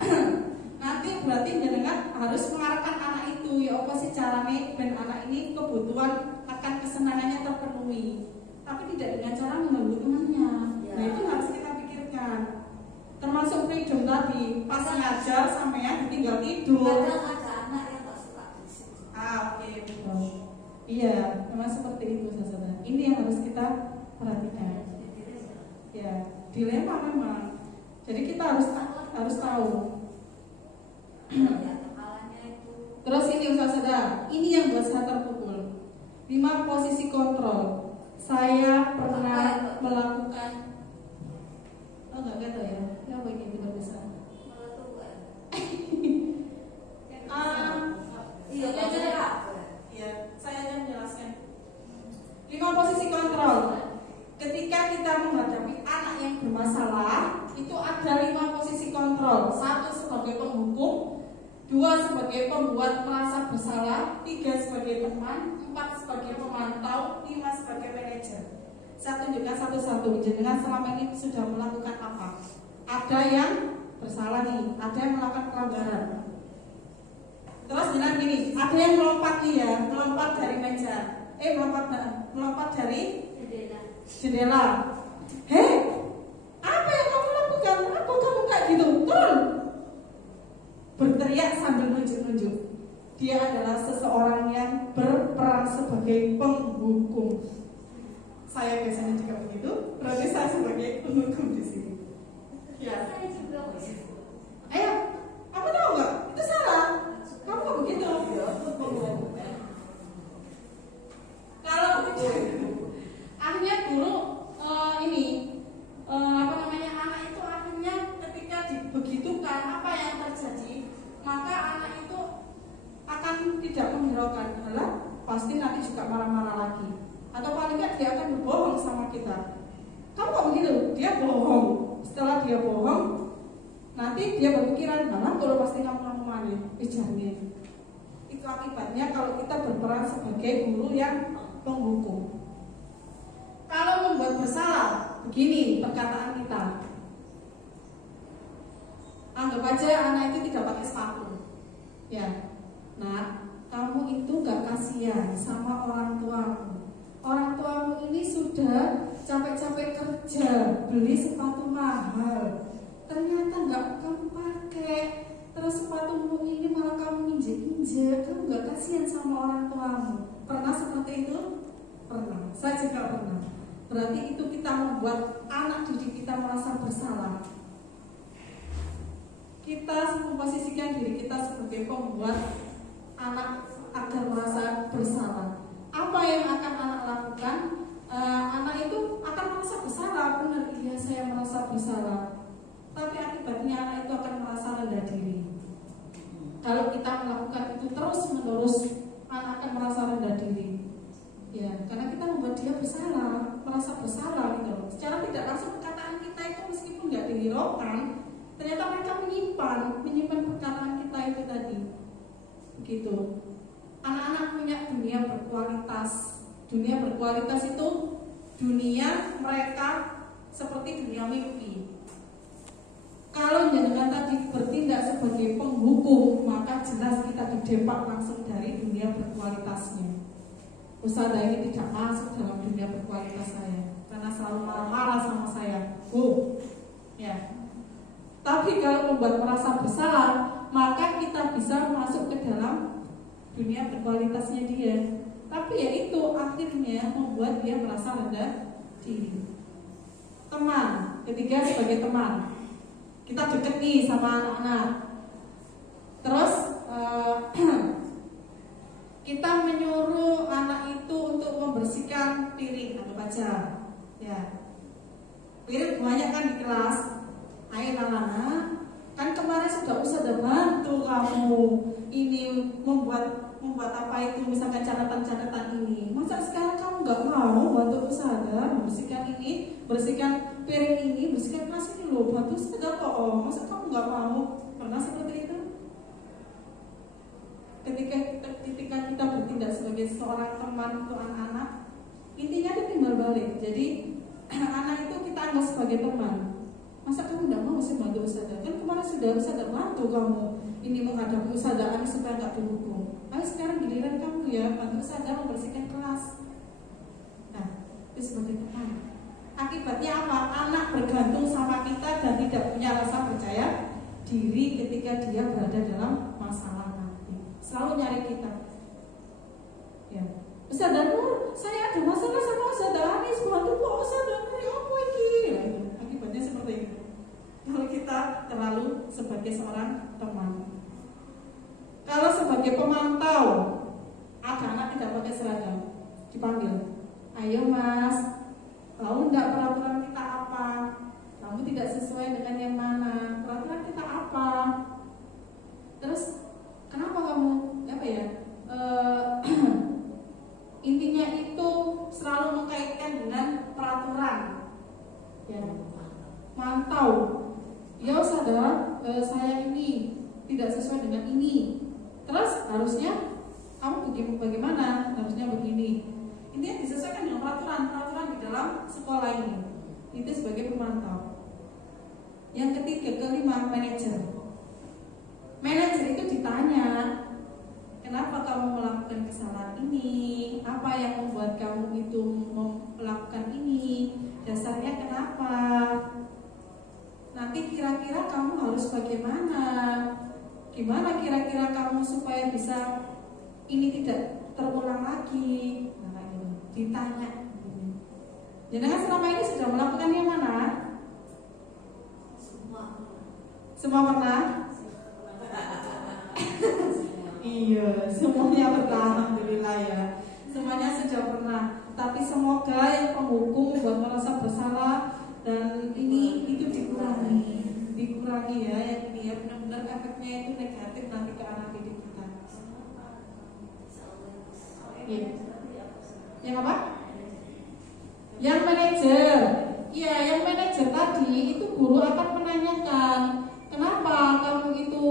Nanti berarti jenengan harus mengarahkan anak itu ya apa sih caranya dan anak ini kebutuhan akan kesenangannya terpenuhi. Tapi tidak dengan cara mengganggu temannya. Nah, itu harus kita pikirkan. Termasuk freedom tadi, pas ngajar sampean ditinggal tidur. Oke, betul. Iya, memang seperti itu saudara. Ini yang harus kita perhatikan. Ya, dilema memang. Jadi kita harus tahu. Terus ini saudara, ini yang buat saya terpukul. 5 posisi kontrol. Saya pernah melakukan. Oh enggak gitu ya. Ya begitu bisa. Iya, saya akan menjelaskan. 5 posisi kontrol. Ketika kita menghadapi anak yang bermasalah, itu ada 5 posisi kontrol. 1 sebagai penghukum, 2 sebagai pembuat merasa bersalah, 3 sebagai teman, 4 sebagai pemantau, 5 sebagai manajer. Saya tunjukkan satu-satu. Jenengan selama ini sudah melakukan apa? Ada yang bersalah nih, ada yang melakukan pelanggaran. Terus jenengan gini, ada yang melompat nih ya, melompat dari meja, melompat dari jendela. Hei, apa yang kamu lakukan? Apa kamu kayak gitu? Turun. Berteriak sambil nunjuk-nunjuk. Dia adalah seseorang yang berperan sebagai penghukum. Saya biasanya juga begitu. Berarti saya sebagai penghukum di sini. Ya. Ayo, kamu tahu nggak? Itu salah. Kamu nggak begitu. Kalau akhirnya dulu anak itu akhirnya ketika dibegitukan apa yang terjadi, maka anak itu akan tidak menghiraukan. Halah, pasti nanti juga marah-marah lagi. Atau paling nggak dia akan berbohong sama kita. Kamu kok begitu? Dia bohong. Setelah dia bohong, nanti dia berpikiran, halah kalau pasti kamu mana? Jangan. Itu akibatnya kalau kita berperan sebagai guru yang penghukum. Kalau membuat bersalah, begini perkataan kita. Anggap aja anak itu tidak pakai sepatu. Ya, nah kamu itu gak kasihan sama orang tuamu. Orang tuamu ini sudah capek-capek kerja, beli sepatu mahal. Ternyata gak kamu pakai. Terus sepatumu ini malah kamu injek-injek. Kamu gak kasihan sama orang tuamu. Pernah seperti itu? Pernah, saya juga pernah. Berarti itu kita membuat anak didik kita merasa bersalah. Kita memposisikan diri kita sebagai pembuat anak agar merasa bersalah. Apa yang akan anak lakukan? Anak itu akan merasa bersalah. Benar, iya saya merasa bersalah. Tapi akibatnya anak itu akan merasa rendah diri. Kalau kita melakukan itu terus-menerus, anak akan merasa rendah diri. Ya, karena kita membuat dia bersalah, merasa bersalah gitu. Secara tidak langsung perkataan kita itu meskipun nggak dihiraukan, ternyata mereka menyimpan perkataan kita itu tadi. Begitu. Anak-anak punya dunia berkualitas, Dunia berkualitas itu dunia mereka seperti dunia mimpi. Kalau jenengan tadi bertindak sebagai penghukum, maka jelas kita didepak langsung dari dunia berkualitasnya. Ustazah ini tidak masuk dalam dunia berkualitas saya karena selalu marah-marah sama saya. Ya. Tapi kalau membuat merasa bersalah, maka kita bisa masuk ke dalam dunia berkualitasnya dia. Tapi ya itu akhirnya membuat dia merasa rendah diri. Teman, ketiga sebagai teman. Kita deket nih sama anak-anak. Terus kita menyuruh anak itu untuk membersihkan piring, anggap aja. Ya. Piring banyak kan di kelas. Ayo anak-anak, kan kemarin sudah bantu kamu ini membuat apa itu, misalkan catatan-catatan ini. Masa sekarang kamu nggak mau bantu Ustazah membersihkan ini, bersihkan piring ini, bersihkan kelas ini loh, bantu Ustazah kok. Masa kamu nggak mau? Pernah seperti itu? Ketika kita bertindak sebagai seorang teman untuk anak-anak, intinya itu timbal balik. Jadi anak itu kita anggap sebagai teman. Masa kamu tidak mau sih bantu Ustazah? Kan kemarin sudah Ustazah bantu kamu ini menghadapi Ustazah ini supaya nggak dihukum. Tapi sekarang giliran kamu ya bantu Ustazah membersihkan kelas. Nah, itu sebagai teman. Akibatnya apa? Anak bergantung sama kita dan tidak punya rasa percaya diri ketika dia berada dalam masalah nanti. Selalu nyari kita. Ya, Ustazah Nur, saya ada masalah sama Ustazah Anis, bantu kok Ustazah Nur, apa ini? Akibatnya seperti itu. Kalau kita terlalu sebagai seorang teman. Kalau sebagai pemantau, ada anak tidak pakai seragam, dipanggil, ayo mas, tahu enggak peraturan kita apa? Kamu tidak sesuai dengan yang mana? Peraturan kita apa? Terus kenapa kamu intinya itu selalu mengkaitkan dengan peraturan. Ya, mantau. Ya Ustazah, saya ini tidak sesuai dengan ini. Terus harusnya kamu bagaimana? Harusnya begini. Intinya disesuaikan dengan peraturan di dalam sekolah ini. Itu sebagai pemantau. Yang ketiga, kelima, manajer. Manajer itu ditanya, kenapa kamu melakukan kesalahan ini? Apa yang membuat kamu itu melakukan ini? Dasarnya kenapa? Nanti kira-kira kamu harus bagaimana? Gimana kira-kira kamu supaya bisa ini tidak terulang lagi? Nah, ini ditanya. Jangan selama ini sudah melakukan yang mana? Semua pernah? Iya, semuanya pernah, alhamdulillah ya. Semuanya sudah pernah. Tapi semoga yang penghukum buat merasa bersalah dan ini itu dikurangi ya, yang ini ya, benar-benar efeknya itu negatif nanti ke anak didik kita. Iya. Yang apa? Yang manajer. Iya, yang manajer tadi itu guru akan menanyakan, kenapa kamu itu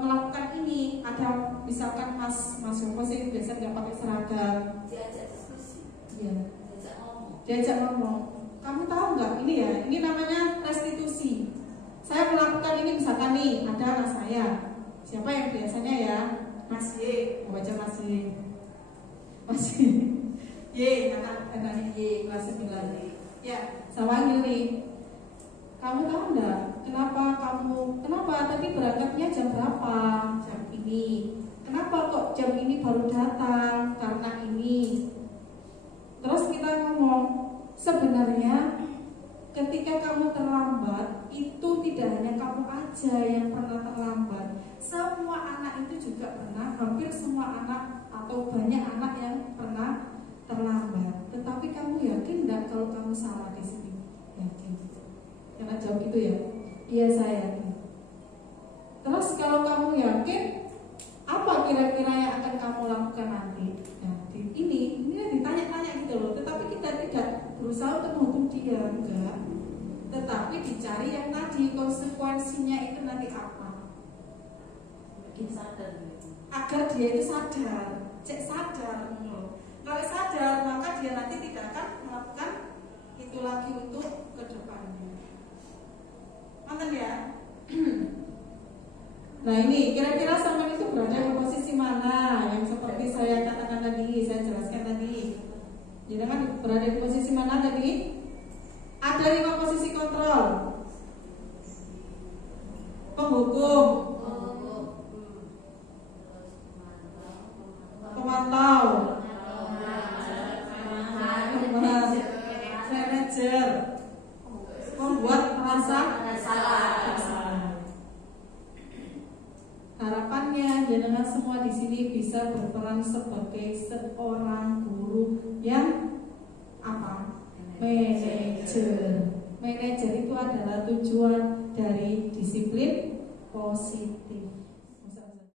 melakukan ini? Ada misalkan mas sih biasa nggak pakai seragam. Diajak diskusi. Iya. Diajak ngomong. Kamu tahu nggak ini ya? Ini namanya restitusi. Saya melakukan ini misalkan nih ada anak saya. Siapa yang biasanya ya? Mas Y. Baca Mas Y. Mas Y. Anak Y kelas 9. Ya, saya panggil nih. Kamu tahu nggak kenapa tadi berangkatnya jam berapa? Jam ini. Kenapa kok jam ini baru datang? Karena ini. Terus kita ngomong, sebenarnya ketika kamu terlambat, itu tidak hanya kamu aja yang pernah terlambat. Semua anak itu juga pernah, hampir semua anak atau banyak anak yang pernah terlambat. Tetapi kamu yakin nggak kalau kamu salah di sini? Yakin? Karena jawab gitu ya. Iya saya yakin. Terus kalau kamu yakin, apa kira-kira yang akan kamu lakukan nanti? Nah, ini ditanya-tanya gitu loh. Tetapi kita tidak berusaha untuk menghukum dia, enggak. Tetapi dicari yang tadi konsekuensinya itu nanti apa? Bikin sadar. Agar dia itu sadar, cek sadar. Kalau sadar dia nanti tidak akan melakukan itu lagi untuk kedepannya. Mantan ya. Nah ini kira-kira sampai itu berada di posisi mana? Yang seperti saya katakan tadi, saya jelaskan tadi. Jadi kan berada di posisi mana tadi? Ada 5 posisi kontrol. Penghukum, pemantau, manajer, membuat merasa salah. Harapannya jenengan semua di sini bisa berperan sebagai seorang guru yang apa? Manajer. Manajer itu adalah tujuan dari disiplin positif.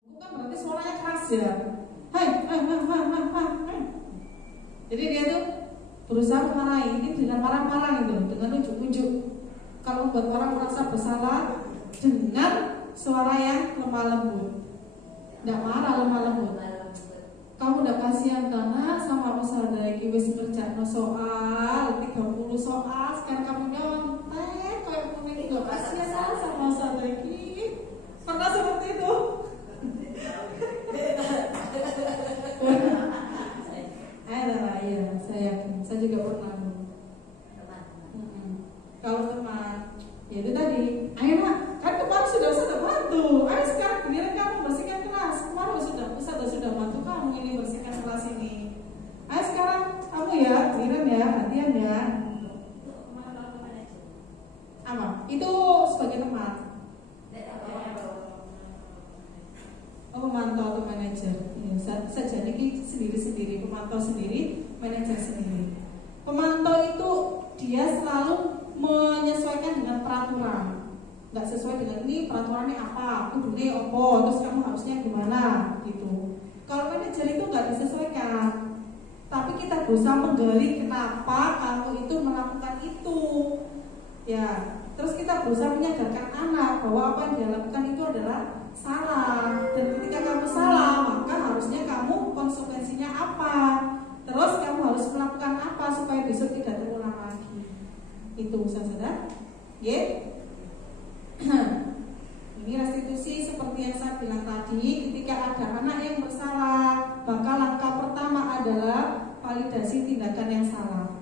Bukan berarti suaranya keras ya. Hai. Jadi dia tuh berusaha memarahi, ini dengan marah-marah gitu, dengan ujuk-ujuk. Kalau buat orang merasa bersalah dengan suara yang lemah lembut, tidak marah, lemah lembut. Kamu udah kasihan karena sama usaha dari wis ngerjain soal 30 soal, sekarang kamu nyontek kayak kuning. Udah kasihan sama usaha dari. Pernah seperti itu? Ya, saya juga pernah. Kalau teman, ya itu tadi, ayo nak, kan kemarin sudah bantu, ayo sekarang giliran kamu bersihkan kelas. Kemarin sudah bantu kamu ini bersihkan kelas ini. Ayo sekarang kamu ya, giliran ya, hatian ya. Apa? Itu sebagai teman. Oh, pemantau atau manajer. Ya, saya jadi sendiri, pemantau sendiri, manajer sendiri. Pemantau itu dia selalu menyesuaikan dengan peraturan. Nggak sesuai dengan ini peraturannya apa, kudune opo, terus kamu harusnya gimana gitu. Kalau manajer itu nggak disesuaikan, tapi kita berusaha menggali kenapa kamu itu melakukan itu. Ya, terus kita berusaha menyadarkan anak bahwa apa yang dia lakukan itu adalah salah, dan ketika kamu salah maka harusnya kamu konsekuensinya apa, terus kamu harus melakukan apa supaya besok tidak terulang lagi. Itu saudara, ya. Ini restitusi seperti yang saya bilang tadi, ketika ada anak yang bersalah, maka langkah pertama adalah validasi tindakan yang salah.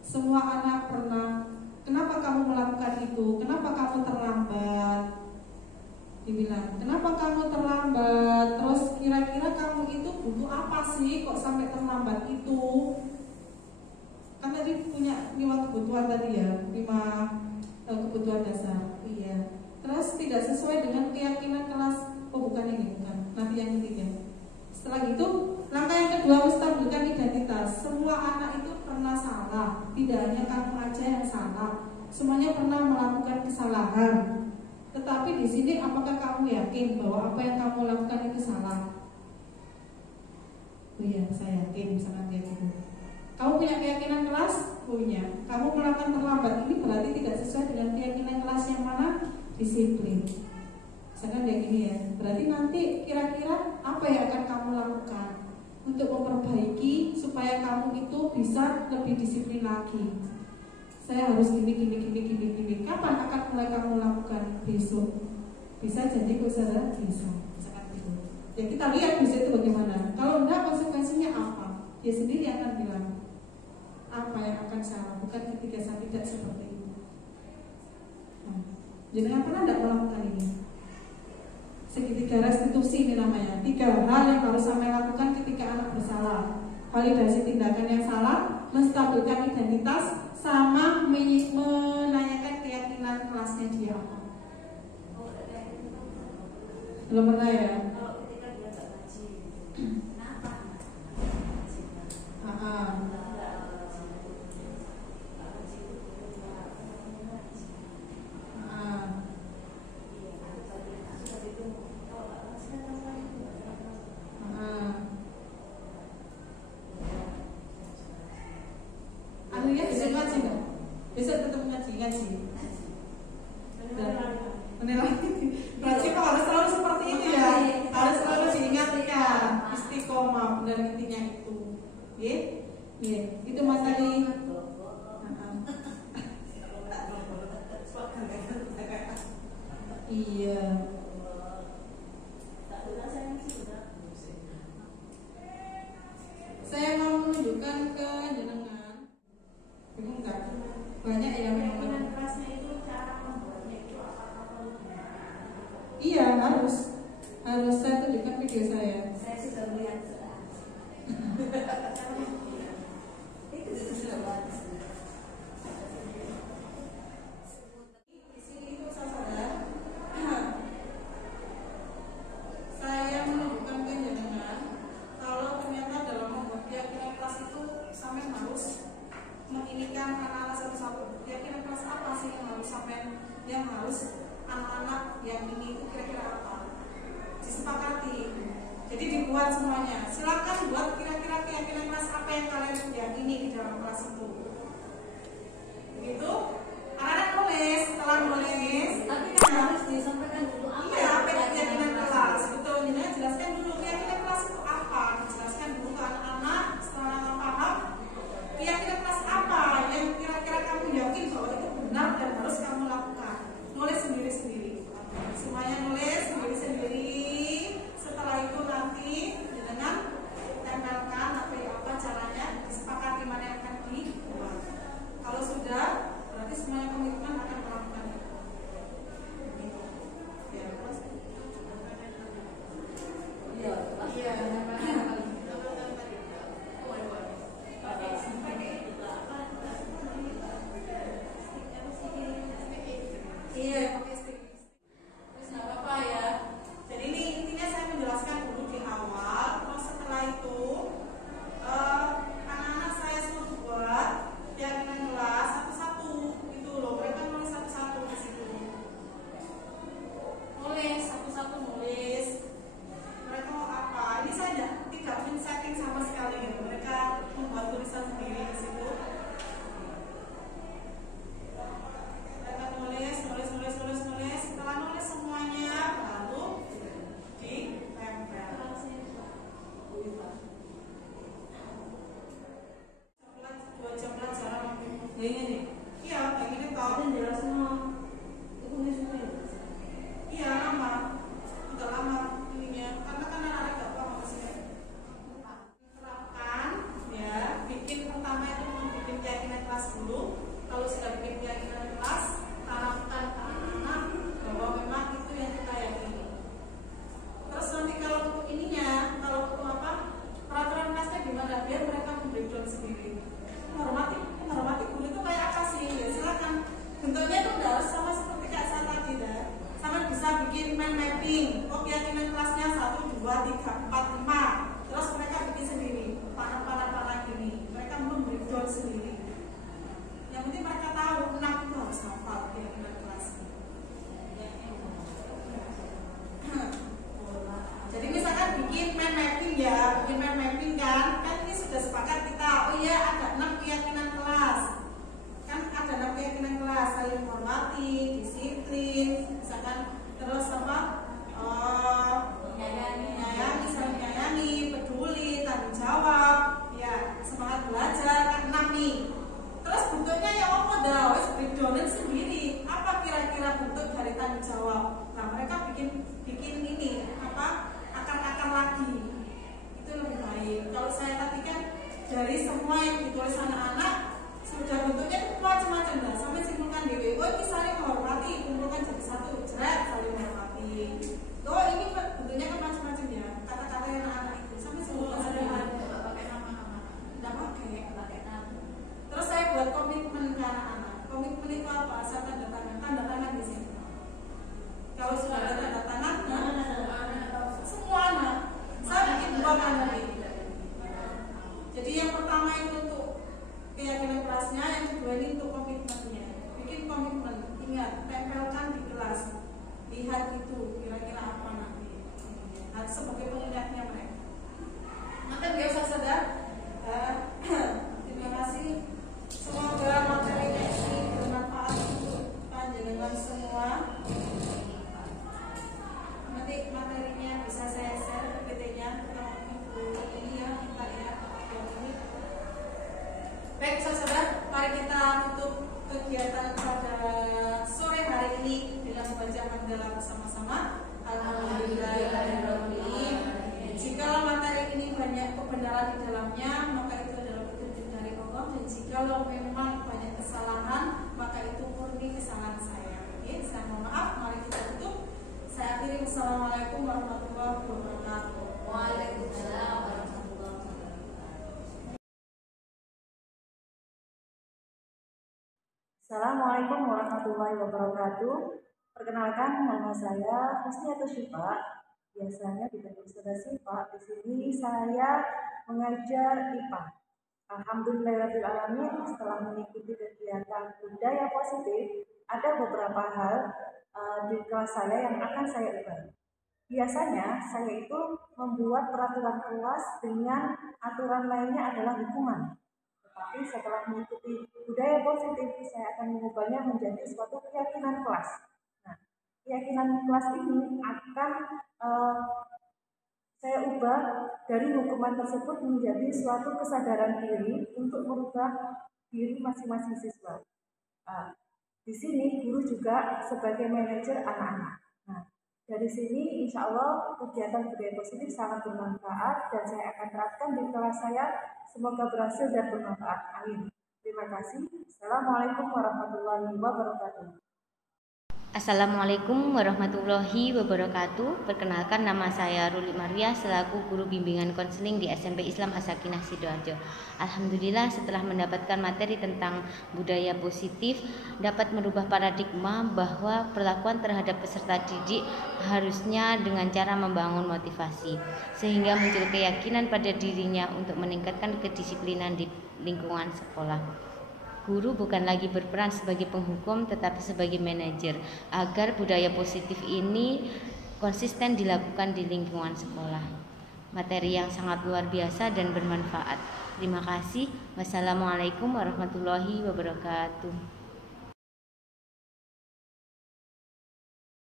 Semua anak pernah, kenapa kamu melakukan itu? Kenapa kamu terlambat? Dibilang, kenapa kamu terlambat? Terus kira-kira kamu itu butuh apa sih kok sampai terlambat itu? Kan tadi punya 5 kebutuhan tadi ya, 5 kebutuhan dasar. Iya. Terus tidak sesuai dengan keyakinan kelas. Oh bukan ini, bukan. Nanti yang ketiga. Setelah itu, langkah yang kedua menstabilkan identitas. Semua anak itu pernah salah. Tidak hanya kamu aja yang salah. Semuanya pernah melakukan kesalahan. Tetapi di sini apakah kamu yakin bahwa apa yang kamu lakukan itu salah? Oh iya, saya yakin misalkan dia gitu. Kamu punya keyakinan kelas? Punya. Kamu melakukan terlambat, ini berarti tidak sesuai dengan keyakinan kelas yang mana? Disiplin. Misalkan dia gini ya, berarti nanti kira-kira apa yang akan kamu lakukan untuk memperbaiki supaya kamu itu bisa lebih disiplin lagi? Saya harus gini. Kapan akan mulai kamu lakukan? Besok. Bisa jadi saudara bisa. Misalkan gitu. Ya kita lihat bisa itu bagaimana. Kalau enggak konsekuensinya apa? Dia sendiri akan bilang apa yang akan saya lakukan ketika saya tidak seperti itu. Nah, jangan pernah tidak melakukan ini. Segitiga restitusi ini namanya. 3 hal yang harus saya lakukan ketika anak bersalah. Validasi tindakan yang salah, menstabilkan identitas, sama menanyakan keyakinan kelasnya dia apa. Belum pernah ya? Akhirnya bisa ngaji nggak? Besok tetap ngaji. Menilai. Berarti kok harus selalu seperti itu ya. Harus selalu diingatkan. Istiqomah, benar intinya itu. Oke. Itu materi. Iya. Saya mau menunjukkan ke jenengan. Bingung nggak? Banyak yang memang. Iya, harus saya tunjukkan video saya. Saya sudah melihat Di sini itu saudara, saya menunjukkan ke jenengan kalau ternyata dalam membuat keyakinan kelas itu sampai harus menginikan anak-anak satu-satu. Keyakinan kelas apa sih yang harus anak-anak yang ini itu kira-kira apa? Disepakati. Jadi dibuat semuanya. Silakan buat kira-kira keyakinan kelas apa yang kalian yakini di dalam kelas itu. Begitu? Anak-anak nulis, setelah nulis, tapi kan harus disampaikan dulu apa iya, apa itu keyakinan kelas? Betul, jadi jelaskan dulu keyakinan kelas itu apa. Dijelaskan dulu ke anak-anak, setelah anak paham keyakinan kelas apa yang kira-kira kamu yakin bahwa itu benar dan harus kamu lakukan. Nulis sendiri-sendiri. Semuanya nulis sendiri-sendiri. Setelah itu nanti dengan tempelkan apa caranya, disepakati mana yang akan dibuat. Kalau sudah, berarti semuanya komitmen akan melakukan. Ya, terus. Iya. Iya, pakai stick. Terus nggak apa-apa ya. Jadi ini intinya saya menjelaskan dulu di awal. Terus setelah itu anak-anak saya suruh buat keyakinan kelas satu-satu. Itu loh, mereka nulis satu-satu di situ. Nulis satu-satu nulis. Mereka mau apa? Ini saya tidak men-setting sama sekali gitu. Mereka membuat tulisan sendiri di situ. Mereka nulis. Setelah nulis semuanya, baru ditempel. 2 jam pelajaran. Ini Iya, kayak gini toh. kan jelas semua. Itu semua. Iya, lama. Udah lama ininya. Karena kan anak-anak gak paham sih. Terapkan, ya. Bikin pertama itu bikin keyakinan kelas dulu. Kalau sudah bikin keyakinan kelas, tanamkan ke anak-anak bahwa memang itu yang kita yakini. Terus nanti kalau untuk ininya, kalau untuk apa? Peraturan kelasnya gimana? Biar mereka membreakdown sendiri. Menghormati guru itu kayak apa sih? Ya silakan. Bentuknya itu udah harus sama seperti kayak saya tadi dah. Sama bisa bikin mind mapping. Oh, keyakinan kelasnya 1, 2, 3, 4, 5. Terus mereka bikin sendiri. Panah gini. Mereka membreakdown sendiri. Yang penting mereka tahu 6 itu harus hafal keyakinan kelas. Jadi misalkan bikin mind mapping ya, bikin mind mapping kan ini sudah sepakat kita. Oh iya, ada 6 keyakinan kelas. Kan ada 6 keyakinan kelas, saling menghormati, disiplin, misalkan terus apa? Menyayangi, saling menyayangi, peduli, tanggung jawab, ya, semangat belajar kan 6 nih. Terus bentuknya ya apa dah, wes breakdownin sendiri. Apa kira-kira bentuk dari tanggung jawab? Nah, mereka bikin ini apa? Akar-akar lagi. Itu lebih baik. Kalau saya tadi kan dari semua yang ditulis anak-anak sudah bentuknya itu macam-macam lah. Sampai simpulkan dewe. Oh, ini saling menghormati, kumpulkan jadi satu, jerat saling menghormati. Oh, ini bentuknya kan macam-macam ya. Kata-kata yang anak-anak itu sampai simpulkan sendiri. pakai nama-nama. Tidak pakai nama. Terus saya buat komitmen ke anak-anak. Komitmen itu apa? Saya tanda tangan di sini. Kalau sudah ada tanda tangan, semua anak. Saya bikin 2 kali. Jadi yang pertama itu untuk keyakinan kelasnya, yang kedua ini untuk komitmennya. Bikin komitmen, ingat, tempelkan di kelas. Lihat itu kira-kira apa nanti. Sebagai pengingatnya mereka. Nanti nggak usah sadar. Terima kasih. Semoga materinya ini bermanfaat untuk Baik, saudara, mari kita tutup kegiatan pada sore hari ini dengan membaca hamdalah bersama-sama. Alhamdulillahirobbilalamin. Jikalau materi ini banyak kebenaran di dalamnya, maka itu adalah petunjuk dari Allah. Dan jikalau memang banyak kesalahan, maka itu murni kesalahan saya. Oke, saya mohon maaf. Mari kita tutup. Saya akhiri. Wassalamualaikum warahmatullahi wabarakatuh. Waalaikumsalam warahmatullahi wabarakatuh. Assalamualaikum warahmatullahi wabarakatuh. Perkenalkan, nama saya Husniatul Syifa. Biasanya dipanggil Saudara Syifa. Di sini saya mengajar IPA. Alhamdulillahirobbilalamin. Setelah mengikuti kegiatan budaya positif, ada beberapa hal di kelas saya yang akan saya ubah. Biasanya saya itu membuat peraturan kelas dengan aturan lainnya adalah hukuman. Tetapi setelah mengikuti budaya positif, saya akan mengubahnya menjadi suatu keyakinan kelas. Nah, keyakinan kelas ini akan saya ubah dari hukuman tersebut menjadi suatu kesadaran diri untuk merubah diri masing-masing siswa. Di sini guru juga sebagai manajer anak-anak. Nah, dari sini insya Allah kegiatan budaya positif sangat bermanfaat dan saya akan terapkan di kelas saya. Semoga berhasil dan bermanfaat. Amin. Terima kasih. Assalamualaikum warahmatullahi wabarakatuh. Assalamualaikum warahmatullahi wabarakatuh. Perkenalkan, nama saya Ruli Maria selaku guru bimbingan konseling di SMP Islam As-Sakinah Sidoarjo. Alhamdulillah, setelah mendapatkan materi tentang budaya positif dapat merubah paradigma bahwa perlakuan terhadap peserta didik harusnya dengan cara membangun motivasi sehingga muncul keyakinan pada dirinya untuk meningkatkan kedisiplinan di lingkungan sekolah. Guru bukan lagi berperan sebagai penghukum tetapi sebagai manajer agar budaya positif ini konsisten dilakukan di lingkungan sekolah. Materi yang sangat luar biasa dan bermanfaat. Terima kasih. Wassalamualaikum warahmatullahi wabarakatuh.